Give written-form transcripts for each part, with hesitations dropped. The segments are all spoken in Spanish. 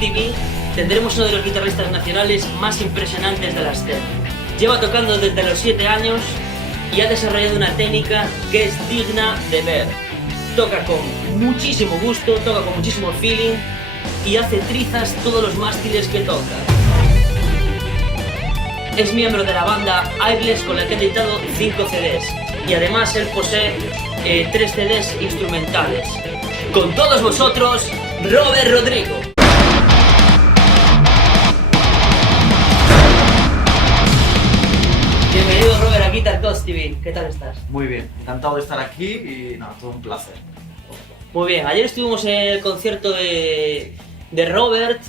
Costivy tendremos uno de los guitarristas nacionales más impresionantes de la escena. Lleva tocando desde los 7 años y ha desarrollado una técnica que es digna de ver. Toca con muchísimo gusto, toca con muchísimo feeling y hace trizas todos los mástiles que toca. Es miembro de la banda Airless, con la que ha editado 5 CDs y además él posee 3 CDs instrumentales. Con todos vosotros, Robert Rodrigo. Bienvenido, Robert, a Guitar Costivy. ¿Qué tal estás? Muy bien, encantado de estar aquí y nada, todo un placer. Muy bien, ayer estuvimos en el concierto de Robert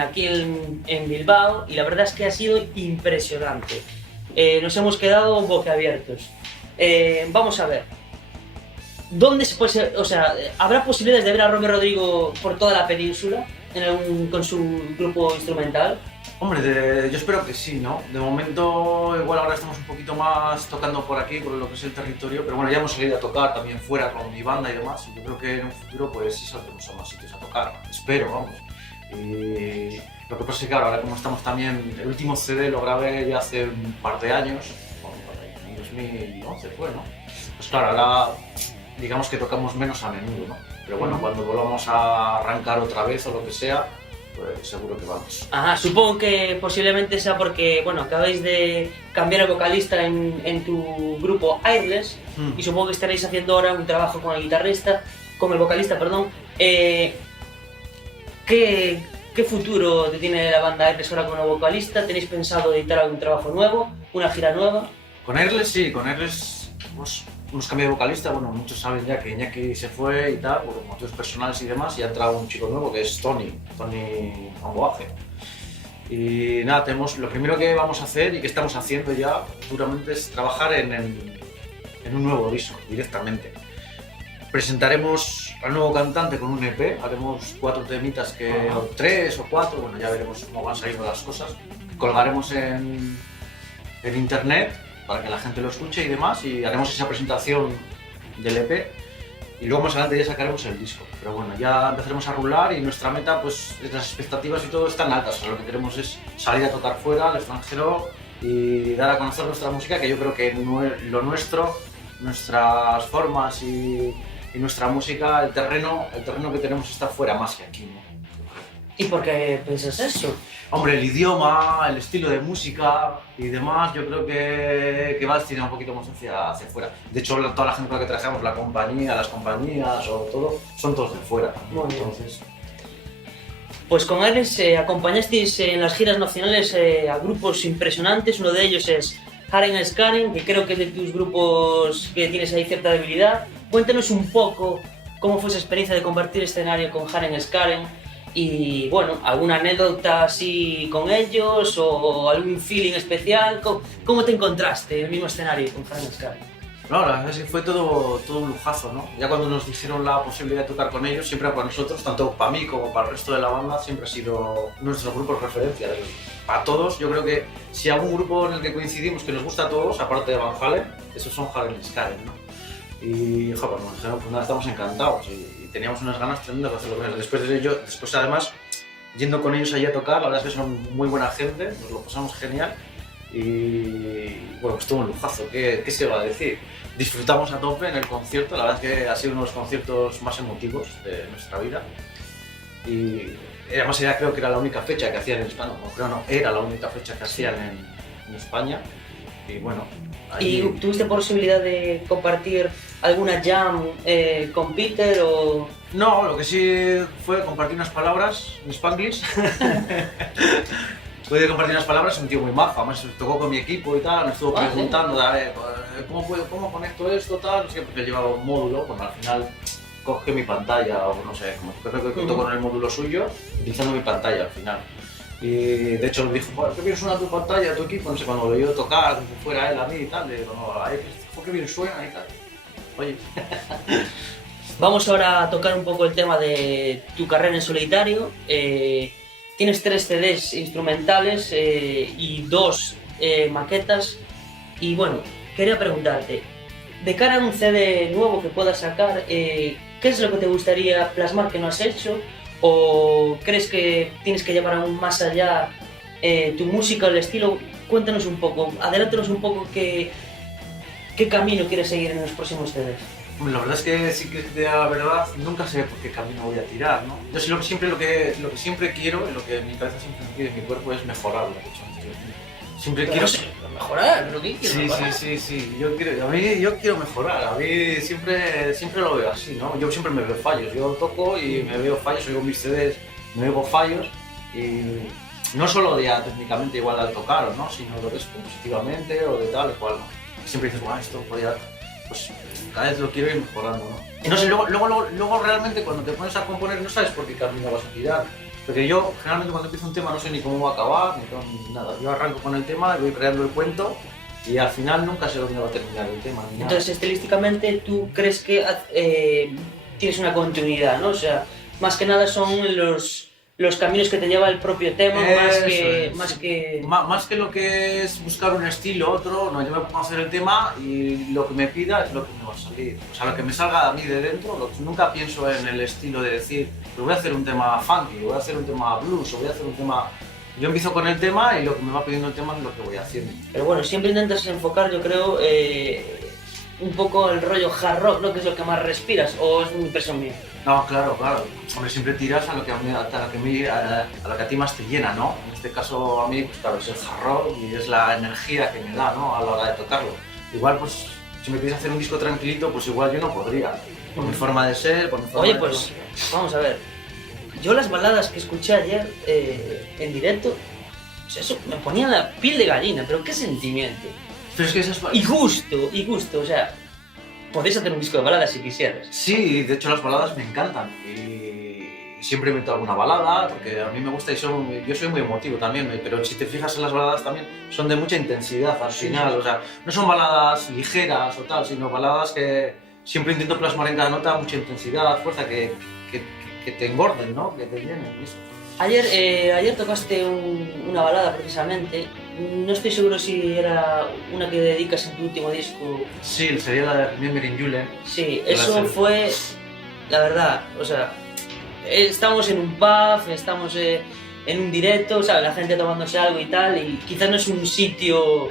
aquí en Bilbao y la verdad es que ha sido impresionante. Nos hemos quedado boquiabiertos. Vamos a ver. ¿Dónde se puede, habrá posibilidades de ver a Robert Rodrigo por toda la península con su grupo instrumental? Hombre, yo espero que sí, ¿no? De momento, igual ahora estamos un poquito más tocando por aquí, por lo que es el territorio, pero bueno, ya hemos salido a tocar también fuera con mi banda y demás, y yo creo que en un futuro pues sí saldremos a más sitios a tocar, espero, vamos. Y lo que pasa es que claro, ahora como estamos también, el último CD lo grabé ya hace un par de años, en 2011 fue, ¿no? Pues claro, ahora digamos que tocamos menos a menudo, ¿no? Pero bueno, cuando volvamos a arrancar otra vez o lo que sea, pues seguro que vamos. Ajá, supongo que posiblemente sea porque, bueno, acabáis de cambiar el vocalista en tu grupo Airless y supongo que estaréis haciendo ahora un trabajo con el vocalista, perdón. ¿Qué futuro tiene la banda Airless ahora con el vocalista? ¿Tenéis pensado editar algún trabajo nuevo, una gira nueva? Con Airless sí, con Airless hemos cambiado de vocalista, bueno, muchos saben ya que Iñaki se fue y tal, por motivos personales y demás, y ha entrado un chico nuevo que es Tony Amboaje. Y nada, lo primero que vamos a hacer y que estamos haciendo ya duramente es trabajar en un nuevo disco directamente. Presentaremos al nuevo cantante con un EP, haremos 4 temitas, o 3 o 4, bueno, ya veremos cómo van saliendo las cosas. Colgaremos en internet para que la gente lo escuche y demás, y haremos esa presentación del EP y luego más adelante ya sacaremos el disco. Pero bueno, ya empezaremos a rular y nuestra meta, pues las expectativas y todo están altas. O sea, lo que queremos es salir a tocar fuera, al extranjero, y dar a conocer nuestra música, que yo creo que lo nuestro, nuestras formas y nuestra música, el terreno que tenemos está fuera más que aquí, ¿no? ¿Y por qué piensas eso? Hombre, el idioma, el estilo de música y demás, yo creo que va a destinar un poquito más hacia afuera. De hecho, toda la gente con la que trabajamos, las compañías o todo, son todos de fuera. Muy bien. Entonces, pues con Airless acompañasteis en las giras nacionales a grupos impresionantes. Uno de ellos es Haren Skaren, que creo que es de tus grupos que tienes ahí cierta debilidad. Cuéntanos un poco cómo fue esa experiencia de compartir escenario con Haren Skaren. Y bueno, ¿alguna anécdota así con ellos o algún feeling especial? ¿Cómo te encontraste en el mismo escenario con Haren Skaren? no, la verdad es que fue todo un lujazo, ¿no? Ya cuando nos dijeron la posibilidad de tocar con ellos, siempre para nosotros, tanto para mí como para el resto de la banda, siempre ha sido nuestro grupo de referencia. Para todos, yo creo que si hay algún grupo en el que coincidimos que nos gusta a todos, aparte de Van Halen, esos son Haren Skaren, ¿no? Y joder, nos dijeron, pues nada, estamos encantados y teníamos unas ganas tremendas de hacerlo con ellos. Después además, yendo con ellos allí a tocar, la verdad es que son muy buena gente, nos lo pasamos genial y bueno, pues todo un lujazo, ¿qué se va a decir? Disfrutamos a tope en el concierto, la verdad es que ha sido uno de los conciertos más emotivos de nuestra vida y además creo que era la única fecha que hacían en España, era la única fecha que hacían en España y bueno. ¿Y tuviste posibilidad de compartir alguna jam con Peter o...? No, lo que sí fue compartir unas palabras en Spanglish. Pude compartir unas palabras, un tío muy majo, además tocó con mi equipo y tal, me estuvo preguntando, a ver, ¿cómo conecto esto, tal? No sé, porque llevaba un módulo, bueno, al final coge mi pantalla, o no sé, como creo que tocó con el módulo suyo, utilizando mi pantalla al final. Y de hecho me dijo, joder, qué bien suena tu pantalla, tu equipo, no sé, cuando lo oí tocar, como si fuera él a mí y tal, le digo, no, joder, qué bien suena y tal. Oye. Vamos ahora a tocar un poco el tema de tu carrera en solitario. Tienes 3 CDs instrumentales y 2 maquetas. Y bueno, quería preguntarte, de cara a un CD nuevo que puedas sacar, ¿qué es lo que te gustaría plasmar que no has hecho? ¿O crees que tienes que llevar aún más allá tu música, el estilo? Cuéntanos un poco, adelántanos un poco qué camino quieres seguir en los próximos CDs. Hombre, la verdad es que sí que te da la verdad, nunca sé por qué camino voy a tirar, ¿no? Yo sí lo que siempre quiero, y lo que mi cabeza siempre me pide, mi cuerpo es mejorar lo que he hecho anteriormente. Siempre Pero quiero... sí, mejorar, lo que quieres Sí, mejorar. sí, yo quiero mejorar, a mí siempre lo veo así, ¿no? Yo siempre me veo fallos, yo toco y me veo fallos, oigo mis CDs, me veo fallos y no solo ya técnicamente igual al tocar, ¿no? Sino lo ves compositivamente o de tal o cual, ¿no? Siempre dices, bueno, esto podría... Pues cada vez lo quiero ir mejorando, ¿no? Y no sé, luego realmente cuando te pones a componer no sabes por qué camino vas a tirar. Porque yo generalmente cuando empiezo un tema no sé ni cómo va a acabar, ni con nada. Yo arranco con el tema, voy creando el cuento y al final nunca sé dónde va a terminar el tema. Ni nada. Entonces, estilísticamente, tú crees que tienes una continuidad, ¿no? O sea, más que nada son los caminos que te lleva el propio tema, Más que lo que es buscar un estilo, otro, no, yo me pongo a hacer el tema y lo que me pida es lo que me va a salir. O sea, lo que me salga a mí de dentro, nunca pienso en el estilo de decir, pues voy a hacer un tema funky, voy a hacer un tema blues, o voy a hacer un tema... Yo empiezo con el tema y lo que me va pidiendo el tema es lo que voy haciendo. Pero bueno, siempre intentas enfocar, yo creo, un poco el rollo hard rock, ¿no? Que es lo que más respiras, o es una impresión mía. No, claro. Hombre, siempre tiras a lo que a ti más te llena, ¿no? En este caso a mí, pues claro, es el hard rock y es la energía que me da, ¿no? A la hora de tocarlo. Igual, pues, si me pides hacer un disco tranquilito, pues igual yo no podría. Por mi forma de ser, por mi forma Oye, de... pues, vamos a ver. Yo las baladas que escuché ayer en directo, o sea, eso me ponía la piel de gallina, pero qué sentimiento. Pero es que esas... Y gusto, o sea, podéis hacer un disco de baladas si quisieras. Sí, de hecho las baladas me encantan y siempre meto alguna balada porque a mí me gusta y yo soy muy emotivo también, pero si te fijas en las baladas también son de mucha intensidad al final, o sea, no son baladas ligeras o tal, sino baladas que siempre intento plasmar en cada nota mucha intensidad, fuerza, que te engorden, ¿no? Que te llenen. Eso. Ayer tocaste una balada precisamente, no estoy seguro si era una que dedicas en tu último disco. Sí, sería la de Remembering You. Sí, eso fue, la verdad, o sea, estamos en un pub, estamos en un directo, ¿sabes? La gente tomándose algo y tal, y quizás no es un sitio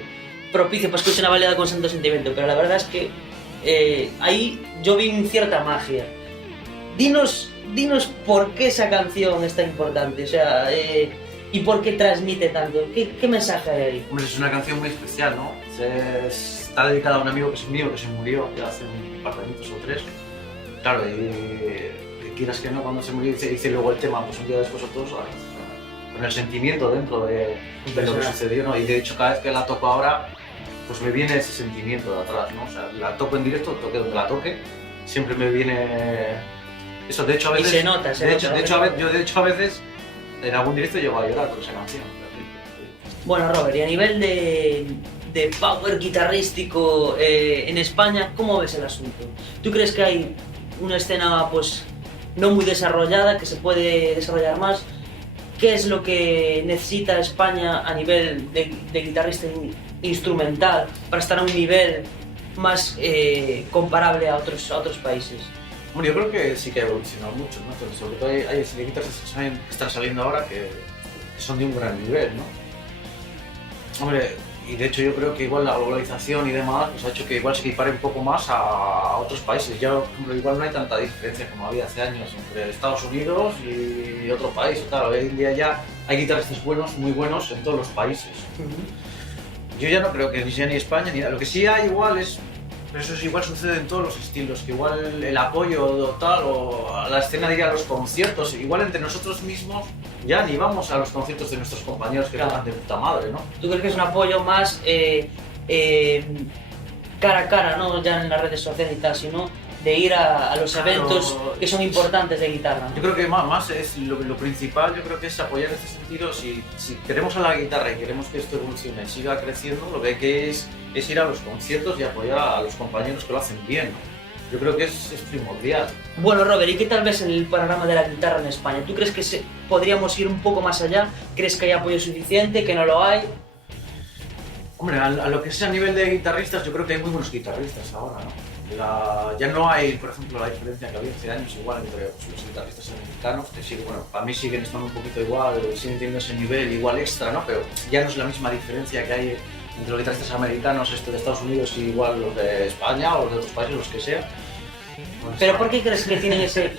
propicio para escuchar una balada con santo sentimiento, pero la verdad es que ahí yo vi cierta magia. Dinos por qué esa canción es tan importante, o sea, y por qué transmite tanto. ¿Qué mensaje hay ahí? Hombre, es una canción muy especial, ¿no? Está dedicada a un amigo que es mío, que se murió ya hace un par de años o 3. Claro, y quieras que no, cuando se murió hice luego el tema, pues un día después o todos, con el sentimiento dentro de lo que sucedió, ¿no? Y de hecho cada vez que la toco ahora, pues me viene ese sentimiento de atrás, ¿no? O sea, la toco en directo, toque donde la toque, siempre me viene... Eso, de hecho a veces... Y se nota. Yo de hecho a veces en algún directo llego a llorar con esa canción. Bueno, Robert, y a nivel de power guitarrístico en España, ¿cómo ves el asunto? ¿Tú crees que hay una escena pues no muy desarrollada, que se puede desarrollar más? ¿Qué es lo que necesita España a nivel de guitarrista instrumental para estar a un nivel más comparable a otros países? Bueno, yo creo que sí que ha evolucionado mucho, ¿no? Entonces, sobre todo hay guitarras que están saliendo ahora que son de un gran nivel, ¿no? Hombre, y de hecho yo creo que igual la globalización y demás pues ha hecho que igual se equipare un poco más a otros países. Ya, por ejemplo, igual no hay tanta diferencia como había hace años entre Estados Unidos y otro país. Claro, hoy en día ya hay guitarristas buenos, muy buenos en todos los países. Yo ya no creo que ni sea ni España ni nada. Lo que sí hay igual es... Pero eso igual sucede en todos los estilos, que igual el apoyo tal, o a la escena diría los conciertos, igual entre nosotros mismos ya ni vamos a los conciertos de nuestros compañeros que tocan de puta madre, ¿no? ¿Tú crees que es un apoyo más cara a cara, no ya en las redes sociales y tal, sino de ir a los eventos que son importantes de guitarra, ¿no? Yo creo que más es lo principal, yo creo que es apoyar en este sentido. Si queremos a la guitarra y queremos que esto evolucione y siga creciendo, lo que hay que es ir a los conciertos y apoyar a los compañeros que lo hacen bien. Yo creo que es primordial. Bueno, Robert, ¿y qué tal ves el panorama de la guitarra en España? ¿Tú crees que podríamos ir un poco más allá? ¿Crees que hay apoyo suficiente, que no lo hay? Hombre, a lo que es a nivel de guitarristas, yo creo que hay muy buenos guitarristas ahora, ¿no? Ya no hay, por ejemplo, la diferencia que había hace años igual entre pues, los guitarristas americanos, que sí, bueno, para mí siguen estando un poquito igual, siguen teniendo ese nivel igual extra, ¿no? Pero ya no es la misma diferencia que hay entre los guitarristas americanos de Estados Unidos y igual los de España o los de otros países, los que sea. Pero ¿por qué crees que tienen ese...?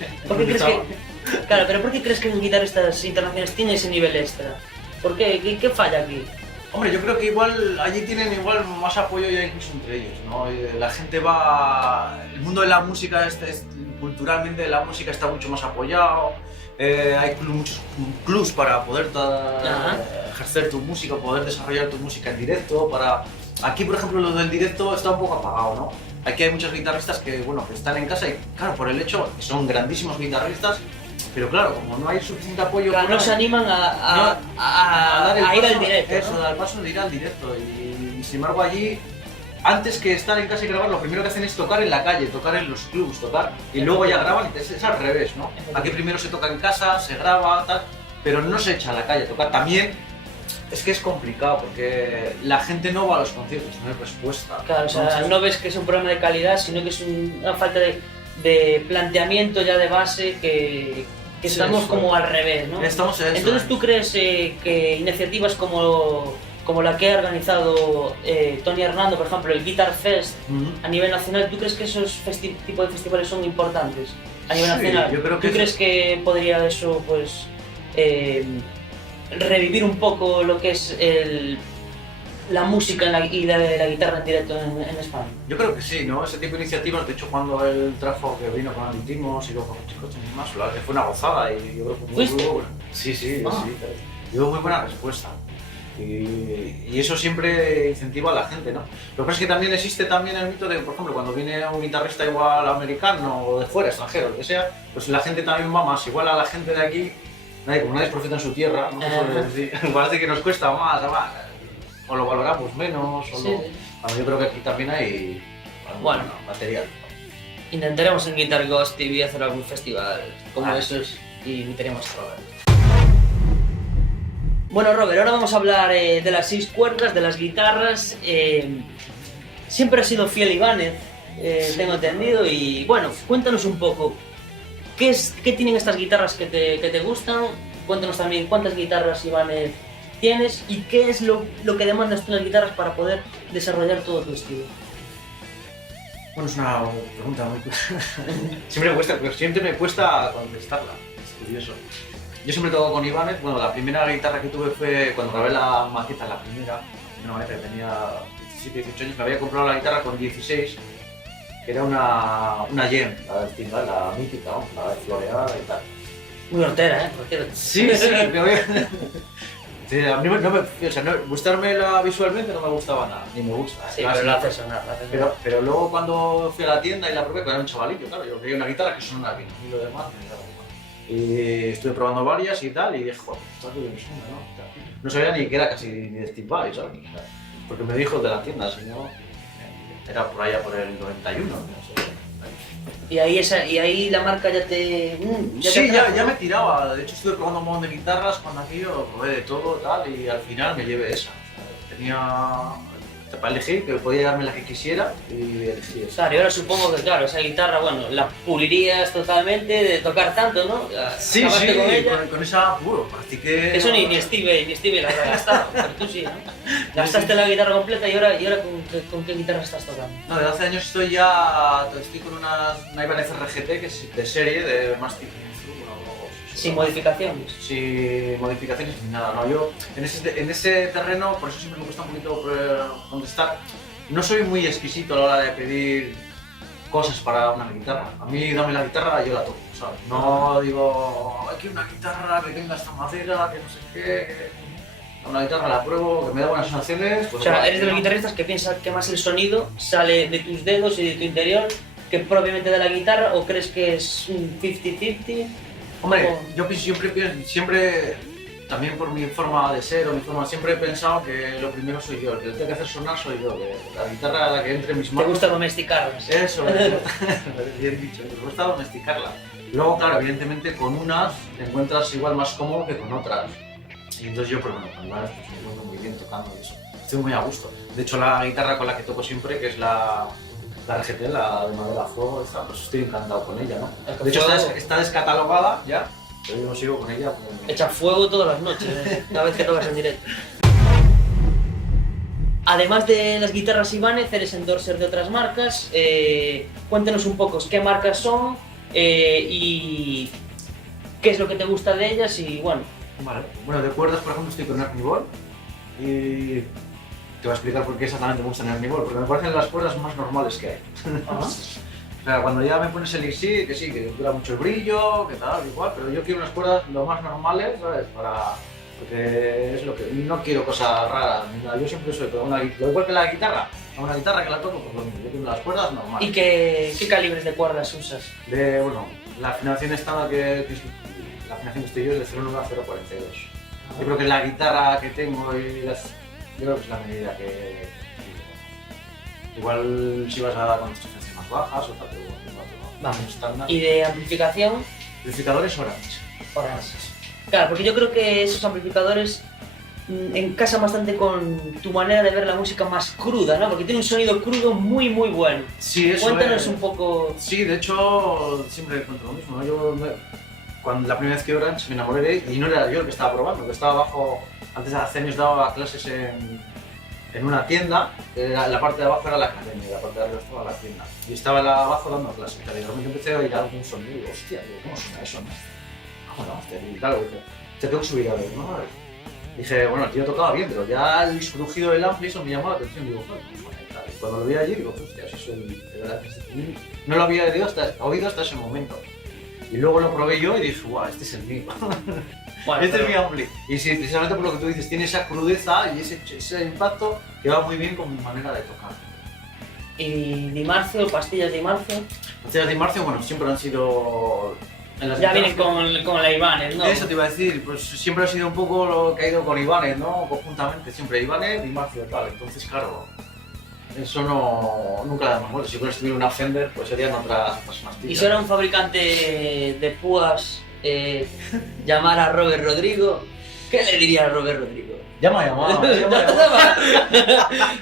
Claro, pero ¿por qué crees que los guitarristas internacionales tienen ese nivel extra? ¿Por qué? ¿Qué falla aquí? Hombre, yo creo que igual allí tienen igual más apoyo ya incluso entre ellos, ¿no? La gente va... El mundo de la música, culturalmente la música está mucho más apoyado, hay muchos clubs para poder ejercer tu música, poder desarrollar tu música en directo, Aquí, por ejemplo, lo del directo está un poco apagado, ¿no? Aquí hay muchos guitarristas que, bueno, que están en casa y, claro, por el hecho que son grandísimos guitarristas, pero claro, como no hay suficiente apoyo... Claro, no se animan a ir al directo, Eso, ¿no? dar el paso de ir al directo. Y sin embargo allí, antes que estar en casa y grabar, lo primero que hacen es tocar en la calle, tocar en los clubs, y luego ya graban, es al revés, ¿no? Aquí primero se toca en casa, se graba, tal, pero no se echa a la calle a tocar. También es que es complicado porque la gente no va a los conciertos, no hay respuesta. Claro, o sea, no ves que es un problema de calidad, sino que es una falta de planteamiento ya de base que estamos como al revés, ¿no? Entonces, ¿tú crees que iniciativas como la que ha organizado Tony Hernando, por ejemplo, el Guitar Fest a nivel nacional, ¿tú crees que esos tipos de festivales son importantes a nivel nacional? Yo creo que ¿Tú crees que podría eso, pues, revivir un poco lo que es la música y la guitarra en directo en España? Yo creo que sí, ¿no? Ese tipo de iniciativas, de hecho, cuando él trajo que vino con Aditimos y luego con los chicos y más, la verdad que fue una gozada y yo creo que fue muy buena. Sí. Dio muy buena respuesta. Y eso siempre incentiva a la gente, ¿no? Lo que pasa es que también existe también el mito de, por ejemplo, cuando viene un guitarrista igual americano o de fuera, extranjero, lo que sea, pues la gente también va más, igual a la gente de aquí, como nadie es profeta en su tierra, ¿no? Parece que nos cuesta más, o lo valoramos menos, Bueno, yo creo que aquí también hay material. Intentaremos en Guitar Ghost TV hacer algún festival como esos y invitaremos a Robert. Bueno, Robert, ahora vamos a hablar de las 6 cuerdas, de las guitarras. Siempre has sido fiel Ibáñez, tengo entendido, y bueno, cuéntanos un poco, ¿qué tienen estas guitarras que te gustan? Cuéntanos también cuántas guitarras Ibáñez tienes y qué es lo que demandas tú en las guitarras para poder desarrollar todo tu estilo. Bueno, es una pregunta muy siempre me cuesta contestarla, es curioso. Yo siempre toco con Ibáñez. Bueno, la primera guitarra que tuve fue cuando grabé la maqueta, la primera maqueta que tenía 17, 18 años. Me había comprado la guitarra con 16, que era una Yen, la del Timbal, la mítica, ¿no? La de floreada y tal. Muy hortera, ¿eh? Por cierto. Sí, sí, a mí gustármela visualmente no me gustaba nada, ni me gusta. Sí, pero lo haces sonar. Pero luego cuando fui a la tienda y la probé, cuando era un chavalillo, claro, yo quería una guitarra que sonara bien, y lo demás me daba igual. Y estuve probando varias y tal, y dije, joder, está bien suena, ¿no? No sabía ni que era casi ni de Steve Vai, ¿sabes? Porque me dijo de la tienda, si no, era por allá por el 91, no sé. Y ahí la marca ya te... ya me tiraba. De hecho, estuve probando un montón de guitarras cuando aquí yo probé de todo tal y al final me llevé esa. Tenía para elegir, que podía llevarme la que quisiera y elegí esa. Claro, y ahora supongo que, claro, esa guitarra, bueno, la pulirías totalmente de tocar tanto, ¿no? Sí, con ella. Con esa, practiqué... Eso ni Steve la habrá gastado, pero tú sí, ¿no? Gastaste la guitarra completa y ahora ¿con qué guitarra estás tocando? No, desde hace años estoy con una Ibanez RGT que es de serie, de Mastic. Sin modificaciones. Sin modificaciones ni nada, no. Yo en ese terreno, por eso siempre me cuesta un poquito contestar. No soy muy exquisito a la hora de pedir cosas para una guitarra. A mí dame la guitarra y yo la toco, ¿sabes? No digo, hay que una guitarra que tenga esta madera, que no sé qué. Una guitarra la pruebo, que me da buenas sensaciones. Pues o sea, eres de los guitarristas que piensan que más el sonido sale de tus dedos y de tu interior que propiamente de la guitarra, o crees que es un 50-50? Hombre, yo siempre, también por mi forma de ser o mi forma, siempre he pensado que lo primero soy yo, el que lo tengo que hacer sonar soy yo, que la guitarra la que entre en mis manos. ¿Te gusta domesticarla? Eso, bien dicho, me gusta domesticarla. Luego, claro, evidentemente con unas te encuentras igual más cómodo que con otras. Y entonces yo, pues bueno, con varias pues, me encuentro muy bien tocando y eso. Estoy muy a gusto. De hecho, la guitarra con la que toco siempre, que es la La RGT, la de madera a fuego, esta, pues estoy encantado con ella, ¿no? Es que De hecho, fuego- está descatalogada ya, pero yo sigo con ella. Echa fuego todas las noches, cada vez que tocas en directo. Además de las guitarras Ibanez, eres endorser de otras marcas. Cuéntanos un poco qué marcas son y qué es lo que te gusta de ellas y bueno. Vale. Bueno, de cuerdas, por ejemplo, estoy con Ernie y te voy a explicar por qué exactamente me gustan Ernie porque me parecen las cuerdas más normales que hay. Ajá. O sea, cuando ya me pones el Elixir, que sí, que dura mucho el brillo, que tal, igual, pero yo quiero unas cuerdas lo más normales, ¿sabes? Porque es lo que... No quiero cosas raras, ni nada. Yo siempre soy con una guitarra, igual que la guitarra, a una guitarra que la toco, pues lo mismo. Yo quiero las cuerdas normales. ¿Y qué calibres de cuerdas usas? Bueno, la afinación estándar la afinación que estoy yo es de 0,1 a 0,42. Yo creo que la guitarra que tengo y yo creo que es la medida que... Igual si vas a con frecuencias más bajas o tal, pero bueno, Vamos. estándar. ¿Y de amplificación? Amplificadores Orange. Orange. Claro, porque yo creo que esos amplificadores encajan bastante con tu manera de ver la música más cruda, ¿no? Porque tiene un sonido crudo muy muy bueno. Sí, eso Cuéntanos es. un poco... Sí, de hecho, siempre cuento lo mismo, ¿no? Cuando la primera vez que Orange me enamoré de él, y no era yo el que estaba probando, que estaba abajo, antes hace años daba clases en una tienda, la parte de abajo era la academia y la parte de arriba estaba la tienda. Y estaba abajo dando clases, y de repente empecé a oír algún sonido y digo, hostia, digo, ¿cómo suena eso, no? Bueno, hostia, y claro, dije, te tengo que subir a ver, ¿no? Dije, bueno, el tío tocaba bien, pero ya el crujido del ampli, eso me llamó la atención, digo, joder, ¿cómo suena y tal? Y cuando lo vi allí, digo, hostia, si soy de verdad que no lo había oído hasta ese momento. Y luego lo probé yo y dije, guau, este es el mío. Bueno, Este pero- es mi ampli. Y sí, precisamente por lo que tú dices, tiene esa crudeza y ese impacto que va muy bien con mi manera de tocar. ¿Y Dimarcio, pastillas de Dimarcio? Las de Marcio, bueno, siempre han sido... en las Ya vienen guitarras con la Ibanez, ¿no? Eso te iba a decir, pues siempre ha sido un poco lo que ha ido con Ibanez, ¿no? Conjuntamente, siempre Ibanez y Marcio tal. Entonces, claro, eso nunca le damos vuelta. Si hubiera estuviera una Fender, pues serían otras pastillas. Y si ahora un fabricante de púas llamara a Robert Rodrigo, ¿qué le diría a Robert Rodrigo? Llama.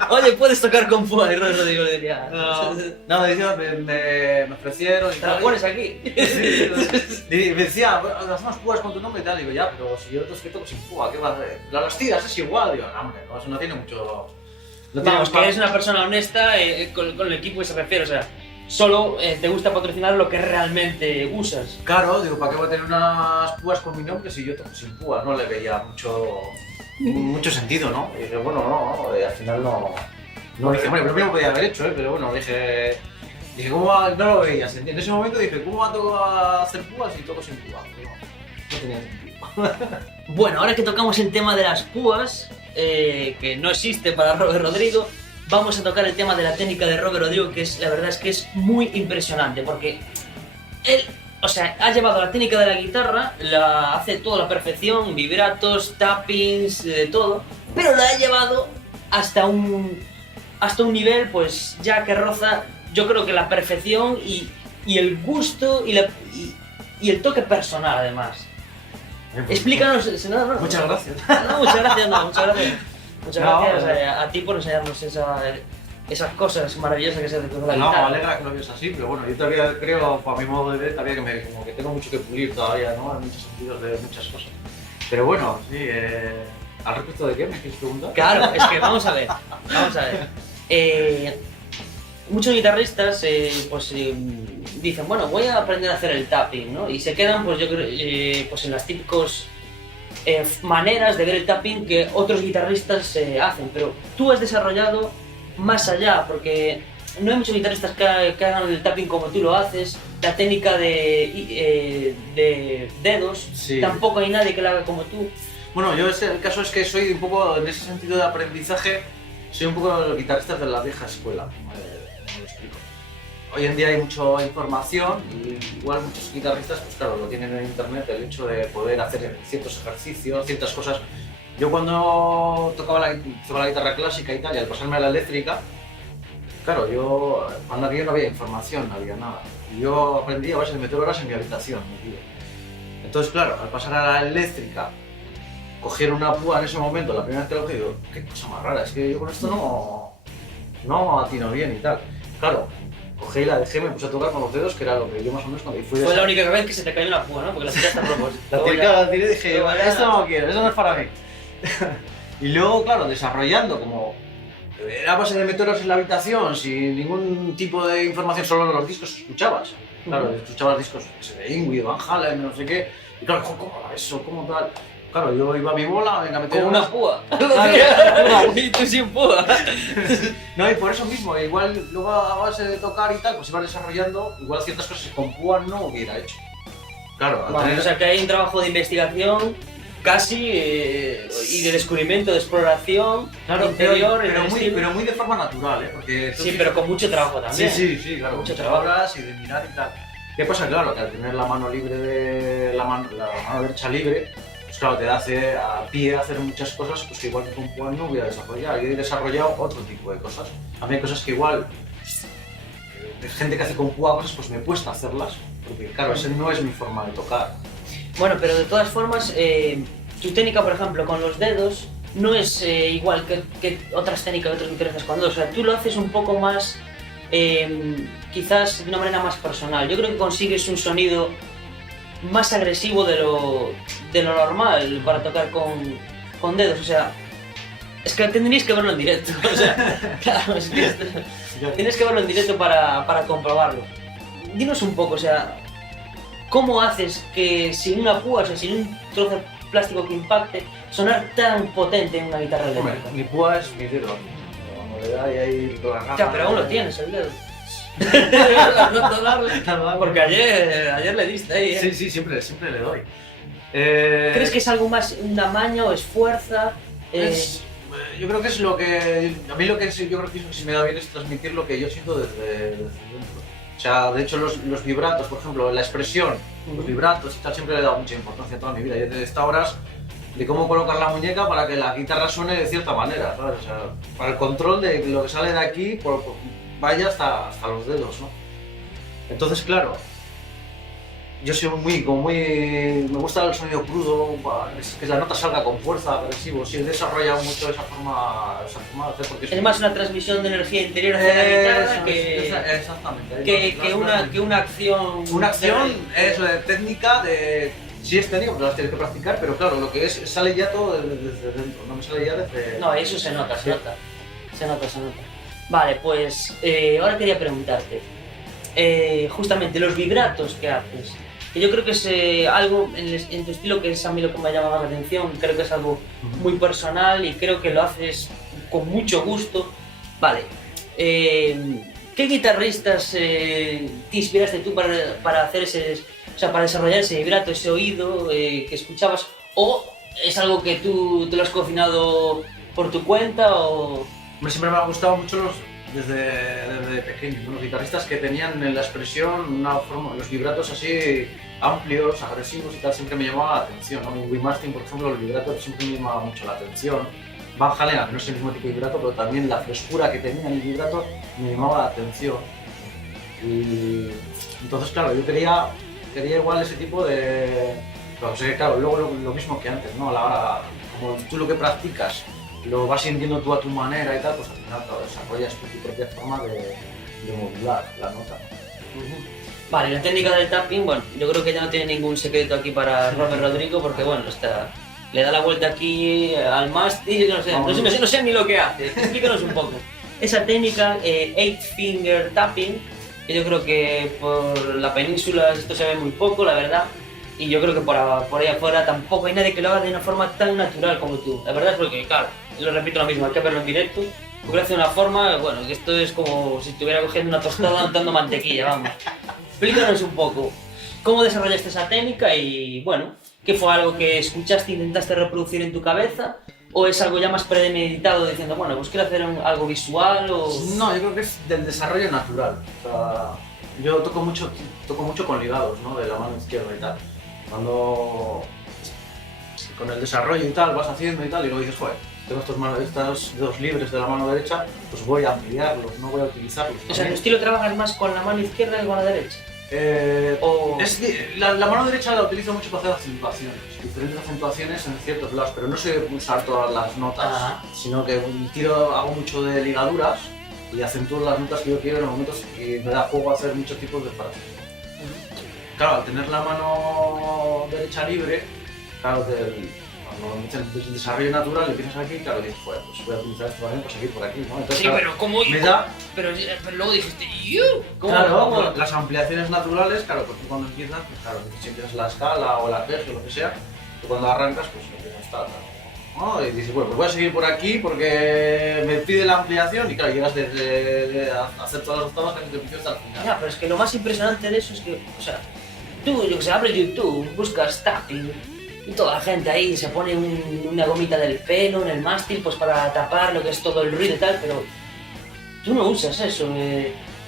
Oye, puedes tocar con púas y Robert Rodrigo le diría. No, me ofrecieron y ¿Te la tal. pones aquí? Sí, me decía, hacemos púas con tu nombre y tal. Digo, ya, pero si yo otros que toco sin púa, ¿qué vas a hacer? Las tiras es igual. Digo, no, hombre, no, eso no tiene mucho... No tiene Vamos, mucho- que eres una persona honesta con el equipo que se refiere, o sea, solo te gusta patrocinar lo que realmente usas. Claro, digo, ¿para qué voy a tener unas púas con mi nombre si yo toco sin púa? No le veía mucho sentido, ¿no? Y dije, bueno, no, al final no dije, hombre, pero me lo podía haber hecho, pero bueno, dije, ¿cómo va? No lo veías, ¿entiendes? En ese momento dije, ¿cómo va a hacer púas si toco sin púa? No tenía sentido. Bueno, ahora que tocamos el tema de las púas, que no existe para Robert Rodrigo, vamos a tocar el tema de la técnica de Robert Rodrigo, que la verdad es que es muy impresionante, porque él, o sea, ha llevado la técnica de la guitarra, la hace todo a la perfección, vibratos, tappings, de todo, pero la ha llevado hasta un nivel, pues ya que roza, yo creo que la perfección y el gusto y el toque personal, además. Explícanos, no. Muchas gracias. No, muchas gracias, muchas gracias. Muchas No, gracias pero- a ti por enseñarnos esas cosas maravillosas que se hacen con la No, me guitarra. alegra que lo veas así, pero bueno, yo todavía creo, para mi modo de ver, todavía como que tengo mucho que pulir todavía, ¿no? En muchos sentidos de muchas cosas. Pero bueno, sí, ¿al respecto de qué me quieres preguntar? Claro, es que vamos a ver. Muchos guitarristas dicen, bueno, voy a aprender a hacer el tapping, ¿no? Y se quedan, pues yo creo, pues en las típicas maneras de ver el tapping que otros guitarristas hacen. Pero tú has desarrollado más allá, porque no hay muchos guitarristas que hagan el tapping como tú lo haces. La técnica de dedos, Sí. tampoco hay nadie que la haga como tú. Bueno, yo el caso es que soy un poco, en ese sentido de aprendizaje, soy un poco de los guitarristas de la vieja escuela. Me lo explico. Hoy en día hay mucha información y igual muchos guitarristas, pues claro, lo tienen en internet, el hecho de poder hacer ciertos ejercicios, ciertas cosas. Yo cuando tocaba la guitarra clásica y tal, y al pasarme a la eléctrica, claro, cuando aquello no había información, no había nada. Y yo aprendí a base de meter horas en mi habitación, metido. Entonces, claro, al pasar a la eléctrica, coger una púa en ese momento, la primera vez que lo cogí, digo, qué cosa más rara, es que yo con esto no atino bien y tal. Claro, cogí y la dejé, me puse a tocar con los dedos, que era lo que yo más o menos cuando fui Fue la única vez que se te cayó una púa, ¿no? Porque la tiraste a propósito. La tiré y dije, esto no lo quiero, esto no es para mí. Y luego, claro, desarrollando como era a base de meteros en la habitación sin ningún tipo de información, solo los discos escuchabas. Claro, escuchabas discos de Ingrid, Van Halen, no sé qué. Y claro, ¿cómo va eso? ¿Cómo tal? Claro, yo iba a mi bola, venga, meter con una púa. Y tú sin púa. No, y por eso mismo, igual luego a base de tocar y tal, pues ibas desarrollando, igual ciertas cosas que con púa no hubiera hecho. Claro, Vale, o sea que hay un trabajo de investigación casi y de descubrimiento, de exploración interior, pero muy de forma natural, ¿eh? Porque sí, pero con mucho trabajo también. Sí, claro, mucho muchas horas y de mirar y tal. ¿Qué pasa? Claro, que al tener la mano libre la mano derecha libre, pues claro, te hace a pie hacer muchas cosas pues que igual que con púa no voy a desarrollar. Yo he desarrollado otro tipo de cosas. A mí hay cosas que igual de gente que hace con púa cosas pues me cuesta hacerlas, porque claro, esa no es mi forma de tocar. Bueno, pero de todas formas, tu técnica, por ejemplo, con los dedos no es igual que otras técnicas de otros guitarristas con dedos. O sea, tú lo haces un poco más, quizás de una manera más personal. Yo creo que consigues un sonido más agresivo de lo normal para tocar con dedos. O sea, es que tendríais que verlo en directo. O sea, claro, es que tienes que verlo en directo para comprobarlo. Dinos un poco, o sea, ¿cómo haces que sin una púa, o sea, sin un trozo de plástico que impacte, sonar tan potente en una guitarra eléctrica? Hombre, mi púa es mi dedo. Cuando le da y ahí toda la raja. Ya, pero aún lo tienes, el dedo. Porque ayer le diste ahí, ¿eh? Sí, siempre le doy. ¿Crees que es algo más una maña o es fuerza? Yo creo que es lo que... A mí lo que yo creo que se me da bien es transmitir lo que yo siento desde dentro. O sea, de hecho los vibratos, por ejemplo, la expresión, los vibratos y tal, siempre le he dado mucha importancia toda mi vida. Yo desde horas de cómo colocar la muñeca para que la guitarra suene de cierta manera, ¿sabes? O sea, para el control de lo que sale de aquí vaya hasta los dedos, ¿no? Entonces, claro, yo soy me gusta el sonido crudo, que la nota salga con fuerza, agresivo. Sí, he desarrollado mucho esa forma de hacer, porque es más una transmisión de energía interior hacia la guitarra que una acción. Una acción es técnica de... Sí es técnica, porque las tienes que practicar, pero claro, lo que es sale ya todo desde dentro, no me sale ya desde... No, eso se nota. Vale, pues ahora quería preguntarte, justamente los vibratos que haces, que yo creo que es algo en tu estilo que es a mí lo que me ha llamado la atención, creo que es algo muy personal y creo que lo haces con mucho gusto. Vale, ¿qué guitarristas te inspiraste tú para hacer o sea, para desarrollar ese vibrato, ese oído que escuchabas? ¿O es algo que tú te lo has cocinado por tu cuenta o...? Siempre me ha gustado mucho desde pequeño, los guitarristas que tenían en la expresión una forma, los vibratos así amplios, agresivos y tal, siempre me llamaba la atención, ¿no? Wim Martin, por ejemplo, los vibratos siempre me llamaba mucho la atención. Van Halen, no es el mismo tipo de vibrato, pero también la frescura que tenía en el vibrato me llamaba la atención. Y entonces, claro, yo quería igual ese tipo de... Pero, o sea, claro, luego lo mismo que antes, ¿no? A la hora, como tú lo que practicas lo vas sintiendo tú a tu manera y tal, pues al final desarrollas tu propia forma de modular la nota. Vale, la técnica del tapping, bueno, yo creo que ya no tiene ningún secreto aquí para Robert Rodrigo, porque bueno, le da la vuelta aquí al mástil, no sé ni lo que hace. Explícanos un poco. Esa técnica, 8-finger tapping, que yo creo que por la península esto se ve muy poco, la verdad. Y yo creo que por ahí afuera tampoco hay nadie que lo haga de una forma tan natural como tú. La verdad es porque, claro, lo repito lo mismo, hay que verlo en directo. Porque lo hace de una forma, bueno, que esto es como si estuviera cogiendo una tostada untando mantequilla, vamos. Explícanos un poco cómo desarrollaste esa técnica y, bueno, ¿qué fue algo que escuchaste e intentaste reproducir en tu cabeza? ¿O es algo ya más premeditado diciendo, bueno, pues quiero hacer algo visual o...? No, yo creo que es del desarrollo natural. O sea, yo toco mucho con ligados, ¿no? De la mano izquierda y tal. Cuando con el desarrollo y tal vas haciendo y tal y luego dices, joder, tengo estos dedos libres de la mano derecha, pues voy a ampliarlos, no voy a utilizarlos. O sea, ¿en tu estilo trabajas más con la mano izquierda que con la derecha? La mano derecha la utilizo mucho para hacer acentuaciones, diferentes acentuaciones en ciertos lados, pero no sé usar todas las notas, sino que hago mucho de ligaduras y acentúo las notas que yo quiero en los momentos y me da juego a hacer muchos tipos de frases. Claro, al tener la mano derecha libre, claro, cuando me dicen desarrollo natural, empiezas aquí, claro, dices, pues voy a utilizar esto también, pues seguir por aquí, ¿no? Entonces, Sí, claro, pero ¿cómo? me da... Pero luego dijiste, ¿you? ¿Cómo? Claro, ¿Cómo? pues, las ampliaciones naturales, claro, pues tú cuando empiezas, pues claro, si empiezas la escala o el arpegio, lo que sea, tú cuando arrancas, pues empiezas a estar, ¿no? Y dices, bueno, pues voy a seguir por aquí porque me pide la ampliación y claro, llegas desde hacer todas las octavas desde el principio hasta el final. Ya, pero es que lo más impresionante de eso es que, o sea, tú, yo que sé, abres YouTube, buscas tapping y toda la gente ahí se pone una gomita del pelo en el mástil pues para tapar lo que es todo el ruido y tal, pero tú no usas eso,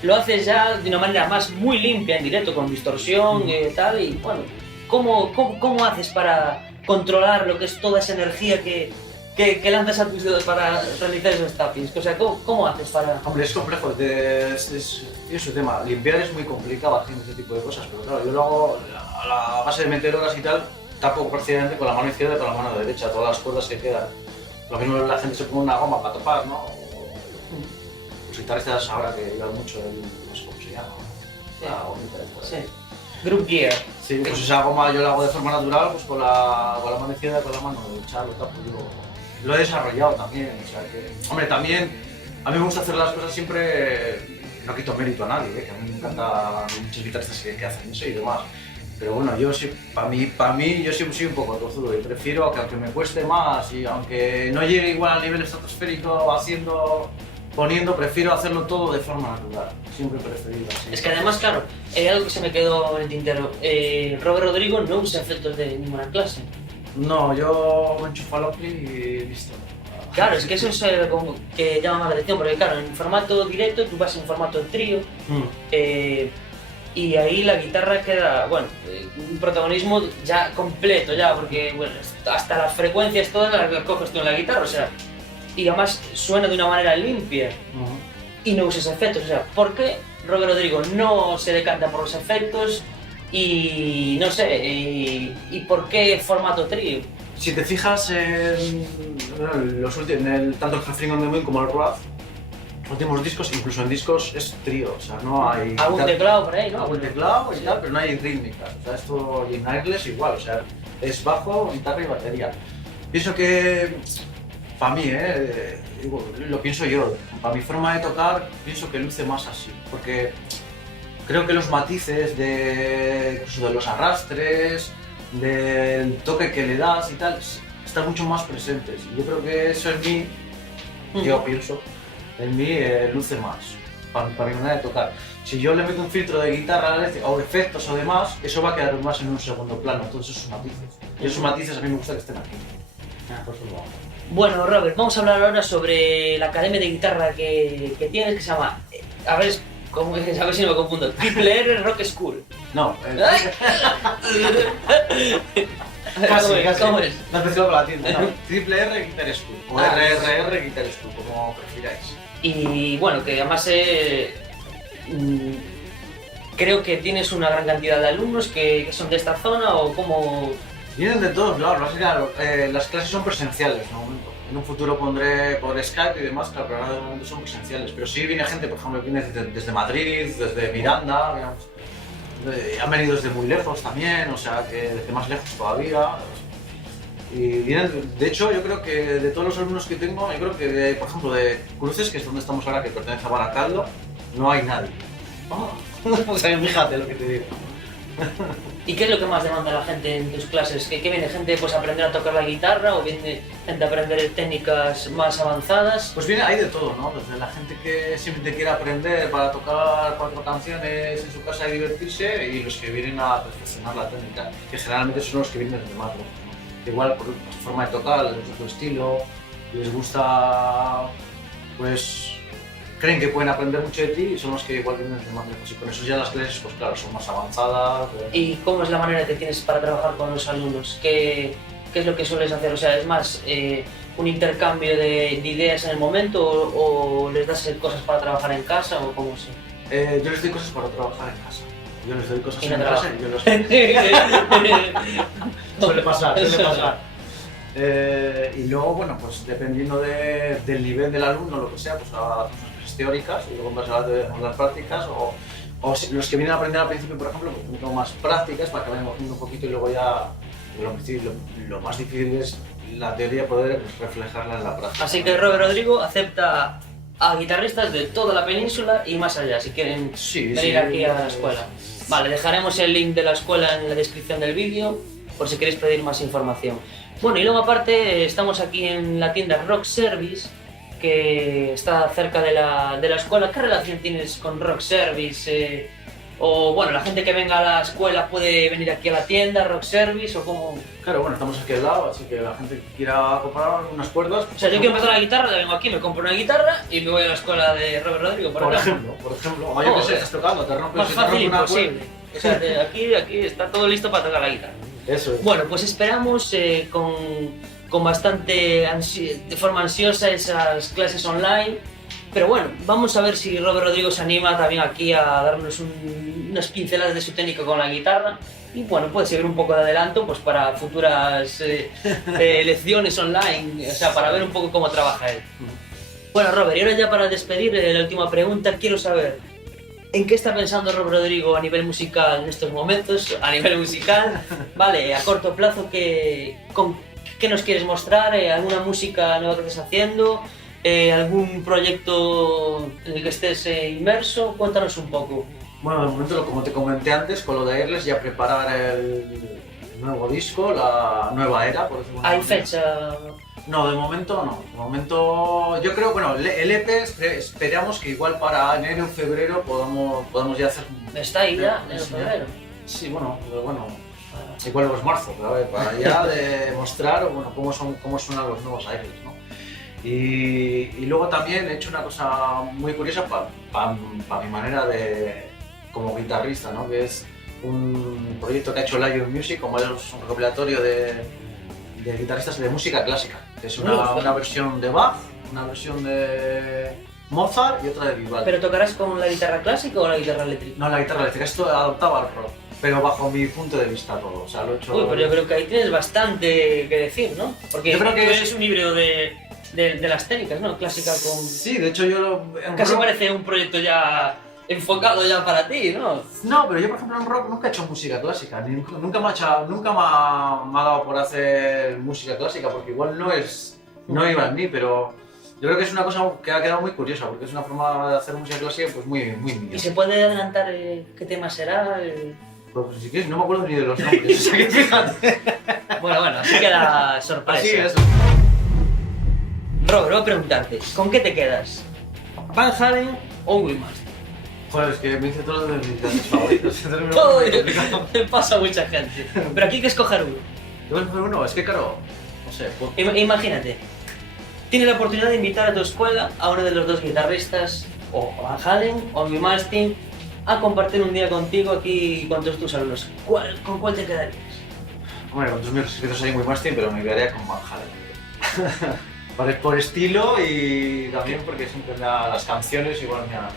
lo haces ya de una manera más muy limpia en directo, con distorsión y tal, y bueno, ¿cómo haces para controlar lo que es toda esa energía que lanzas a tus dedos para realizar esos tappings? O sea, ¿cómo haces para...? Hombre, es complejo, es su tema. Limpiar es muy complicado haciendo ese tipo de cosas, pero claro, yo lo hago a la base de meter horas y tal, tapo parcialmente con la mano izquierda y con la mano derecha, todas las cuerdas que quedan. Lo mismo la gente se pone una goma para topar, ¿no? Los guitarristas ahora que llevan mucho no sé cómo se llama, la gomita esta. Sí. Group Gear. Sí, pues esa goma yo la hago de forma natural, pues con la mano izquierda y con la mano derecha, lo tapo yo. Lo he desarrollado también, o sea que... Hombre, también a mí me gusta hacer las cosas siempre, no quito mérito a nadie, que a mí me encanta muchos guitarristas que hacen eso y demás. Pero bueno, yo sí, para mí yo siempre soy un poco tozudo y prefiero que aunque me cueste más y aunque no llegue igual al nivel estratosférico poniendo, prefiero hacerlo todo de forma natural. Siempre he preferido así. Es que además, claro, algo que se me quedó en el tintero, Robert Rodrigo no usa efectos de ninguna clase. No, yo me enchufo al ampli y listo. Claro, es que eso es como que llama más la atención, porque claro, en formato directo tú vas en formato trío, y ahí la guitarra queda, bueno, un protagonismo ya completo, ya, porque bueno, hasta las frecuencias todas las coges tú en la guitarra, o sea, y además suena de una manera limpia y no usas efectos, o sea, ¿por qué Robert Rodrigo no se decanta por los efectos y no sé, y por qué formato trío? Si te fijas en los últimos, tanto el Halfling on the Moon como el Wrath, los últimos discos, incluso en discos es trío, o sea, no hay... Algún teclado por ahí, ¿no? Algún teclado y tal, pero no hay rítmica. O sea, esto y en Airless igual, o sea, es bajo, guitarra y batería. Pienso que, para mí, lo pienso yo, para mi forma de tocar, pienso que luce más así, porque creo que los matices incluso de los arrastres, del toque que le das y tal, están mucho más presentes. Y yo creo que eso en mí, yo pienso, en mí luce más, para mi manera de tocar. Si yo le meto un filtro de guitarra o efectos o demás, eso va a quedar más en un segundo plano, todos esos matices. Y esos matices a mí me gusta que estén aquí. Por eso lo hago. Bueno, Robert, vamos a hablar ahora sobre la academia de guitarra que tienes, que se llama, a ver si no me confundo, Triple R Rock School. No, ¿Cómo es? Me has mezclado con la tienda, ¿no? Triple R Guitar School, o RRR Guitar School, como prefiráis. Y bueno, que además creo que tienes una gran cantidad de alumnos que son de esta zona o como... Vienen de todos lados, las clases son presenciales de momento. En un futuro pondré por Skype y demás, claro, pero ahora de momento son presenciales. Pero sí viene gente, por ejemplo, viene desde Madrid, desde Miranda, digamos. Han venido desde muy lejos también, o sea, que desde más lejos todavía. Y vienen, de hecho, yo creo que de todos los alumnos que tengo, yo creo que, por ejemplo, de Cruces, que es donde estamos ahora, que pertenece a Baracaldo, no hay nadie. O sea, fíjate lo que te digo. ¿Y qué es lo que más demanda la gente en tus clases? ¿Que viene gente pues, a aprender a tocar la guitarra o viene gente a aprender técnicas más avanzadas? Pues viene, hay de todo, ¿no? Desde la gente que simplemente quiere aprender para tocar 4 canciones en su casa y divertirse, y los que vienen a perfeccionar la técnica, que generalmente son los que vienen desde más lejos, ¿no? Igual por su forma de tocar, les gusta su estilo, les gusta, pues creen que pueden aprender mucho de ti y son los que igual vienen desde más lejos. Y con eso ya las clases, pues claro, son más avanzadas. ¿Y cómo es la manera que tienes para trabajar con los alumnos? ¿Qué es lo que sueles hacer? O sea, ¿es más un intercambio de ideas en el momento o les das cosas para trabajar en casa o cómo se...? Yo les doy cosas para trabajar en casa. Yo les doy cosas Y en no casa y yo los... Suele pasar. Y luego, bueno, pues dependiendo del nivel del alumno, lo que sea, pues ahora hacemos unas clases teóricas y luego vas a las prácticas, o los que vienen a aprender al principio, por ejemplo, pues un poco más prácticas para que vayan cogiendo un poquito y luego ya lo más difícil es la teoría poder reflejarla en la práctica. Así que Robert Rodrigo acepta a guitarristas de toda la península y más allá, si quieren venir aquí a la escuela. Vale, dejaremos el link de la escuela en la descripción del vídeo, por si queréis pedir más información. Bueno, y luego aparte estamos aquí en la tienda Rock Service, que está cerca de la escuela. ¿Qué relación tienes con Rock Service? O bueno, la gente que venga a la escuela puede venir aquí a la tienda Rock Service o cómo... Claro, bueno, estamos aquí al lado, así que la gente que quiera comprar unas cuerdas... O sea, yo quiero empezar la guitarra, vengo aquí, me compro una guitarra y me voy a la escuela de Robert Rodrigo, por ejemplo. O yo que sé, estás tocando, te rompes, más fácil imposible. O sea, aquí está todo listo para tocar la guitarra. Eso es. Bueno, pues esperamos con bastante de forma ansiosa esas clases online. Pero bueno, vamos a ver si Robert Rodrigo se anima también aquí a darnos unas pinceladas de su técnica con la guitarra. Y bueno, puede servir un poco de adelanto pues para futuras lecciones online, o sea, para ver un poco cómo trabaja él. Bueno, Robert, y ahora ya para despedir, la última pregunta, quiero saber ¿en qué está pensando Robert Rodrigo a nivel musical en estos momentos? A nivel musical, vale, a corto plazo, ¿qué nos quieres mostrar? ¿Alguna música nueva que estés haciendo? ¿Algún proyecto en el que estés inmerso? Cuéntanos un poco. Bueno, de momento, como te comenté antes, con lo de Airless ya preparar el nuevo disco, la nueva era, por decirlo. ¿Hay fecha? No, de momento no. De momento, yo creo, bueno, el EP esperamos que igual para enero o febrero podamos ya hacer... ¿Está ahí ya, enero o febrero? Sí, bueno, igual es marzo, pero a ver, para ya demostrar bueno, cómo suenan los nuevos Airless, ¿no? Y luego también he hecho una cosa muy curiosa para mi manera de como guitarrista, ¿no? Que es un proyecto que ha hecho Lion Music, como es un recopilatorio de guitarristas de música clásica. Es una versión de Bach, una versión de Mozart y otra de Vivaldi. ¿Pero tocarás con la guitarra clásica o la guitarra eléctrica? No, la guitarra eléctrica, esto adaptaba al rock, pero bajo mi punto de vista todo, o sea, lo he hecho... Uy, pero yo creo que ahí tienes bastante que decir, ¿no? Porque yo creo que es un híbrido de las técnicas, ¿no? Clásica con... Sí, de hecho yo... Casi parece un proyecto ya enfocado ya para ti, ¿no? No, pero yo por ejemplo en rock nunca he hecho música clásica, nunca me ha dado por hacer música clásica, porque igual no iba en mí, pero yo creo que es una cosa que ha quedado muy curiosa, porque es una forma de hacer música clásica pues muy mía. ¿Y se puede adelantar qué tema será? Pues si quieres, no me acuerdo ni de los nombres, o sea que fíjate. Bueno, así queda sorpresa. Así es. Robert, voy a preguntarte, ¿con qué te quedas? ¿Van Halen o Will Master? Joder, es que me hice todos de mis canciones favoritos. Todo me pasa a mucha gente. Pero aquí hay que escoger uno. ¿Debo escoger uno? Es que claro, no sé. Imagínate, tienes la oportunidad de invitar a tu escuela a uno de los dos guitarristas, o Van Halen o Will Master, a compartir un día contigo aquí con todos tus alumnos. ¿Con cuál te quedarías? Hombre, con todos mis respetos hay muy Mastin, pero me quedaría con Van Halen. Vale, por estilo y también porque siempre las canciones igual me han...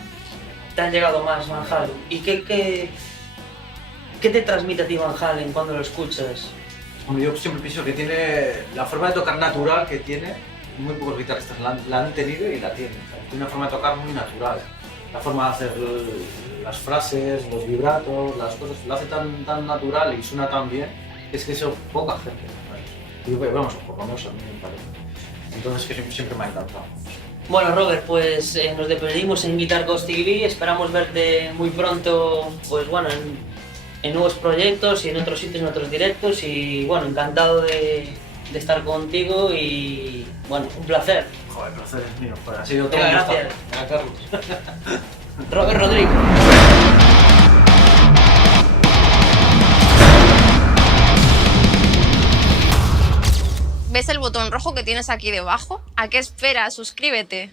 Te han llegado más Van Halen. ¿Y qué te transmite a ti Van Halen cuando lo escuchas? Bueno, yo siempre pienso que tiene la forma de tocar natural que tiene, muy pocos guitarristas la han tenido y la tienen. Tiene una forma de tocar muy natural. La forma de hacer las frases, los vibratos, las cosas, lo hace tan natural y suena tan bien, que es que eso poca gente. Y vamos, por lo menos a mí me parece. Entonces que siempre me ha encantado. Bueno, Robert, pues nos despedimos en Guitar Ghost TV, esperamos verte muy pronto, pues bueno, en nuevos proyectos y en otros sitios, en otros directos, y bueno, encantado de estar contigo y bueno, un placer. Joder, el placer es mío, pues ha sido todo. Gracias. Carlos. Robert Rodrigo. ¿Ves el botón rojo que tienes aquí debajo? ¿A qué esperas? Suscríbete.